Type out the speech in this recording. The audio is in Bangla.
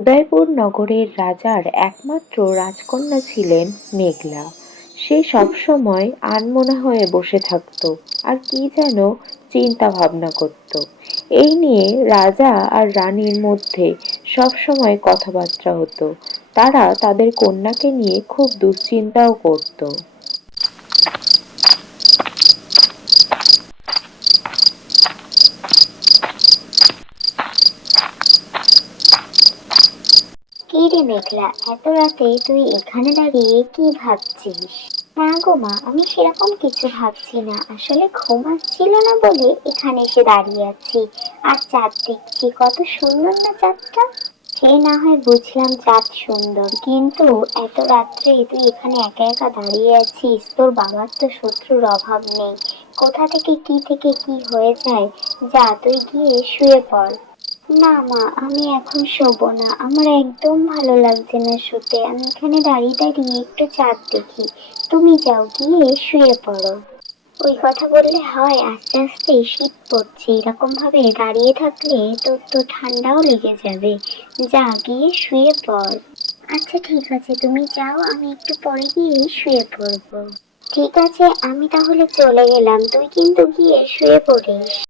উদয়পুর নগরের রাজার একমাত্র রাজকন্যা ছিলেন মেঘলা। সে সবসময় আনমনা হয়ে বসে থাকত আর কি যেন চিন্তা ভাবনা করত। এই নিয়ে রাজা আর রানীর মধ্যে সবসময় কথাবার্তা হতো। তারা তাদের কন্যাকে নিয়ে খুব দুশ্চিন্তাও করত। কি রে মেঘলা, এত রাতে তুই এখানে দাঁড়িয়ে কি ভাবছিস? না গো মা, আমি সেরকম কিছু ভাবছি না, আসলে ঘুম আসছিল না বলে এখানে এসে দাঁড়িয়ে আছি আর চাঁদ দেখছি। কত সুন্দর না চাঁদটা! সে না হয় বুঝলাম চাঁদ সুন্দর, কিন্তু এত রাত্রে তুই এখানে একা একা দাঁড়িয়ে আছিস, তোর বাবার তো শত্রুর অভাব নেই। কোথা থেকে কি হয়ে যায়। যা, তুই গিয়ে শুয়ে পড়। না মা, আমি এখন শোবো না, আমার একদম ভালো লাগছে না শুতে। আমি এখানে দাঁড়িয়ে দাঁড়িয়ে একটু চাঁদ দেখি। তুমি যাও, গিয়ে শুয়ে পড়ো। ওই কথা বললে হয়, আস্তে আস্তে শীত পড়ছে, এরকম ভাবে দাঁড়িয়ে থাকলে তোর তো ঠান্ডাও লেগে যাবে। যা, গিয়ে শুয়ে পড়। আচ্ছা ঠিক আছে, তুমি যাও, আমি একটু পরে গিয়ে শুয়ে পড়বো। ঠিক আছে, আমি তাহলে চলে গেলাম, তুই কিন্তু গিয়ে শুয়ে পড়িস।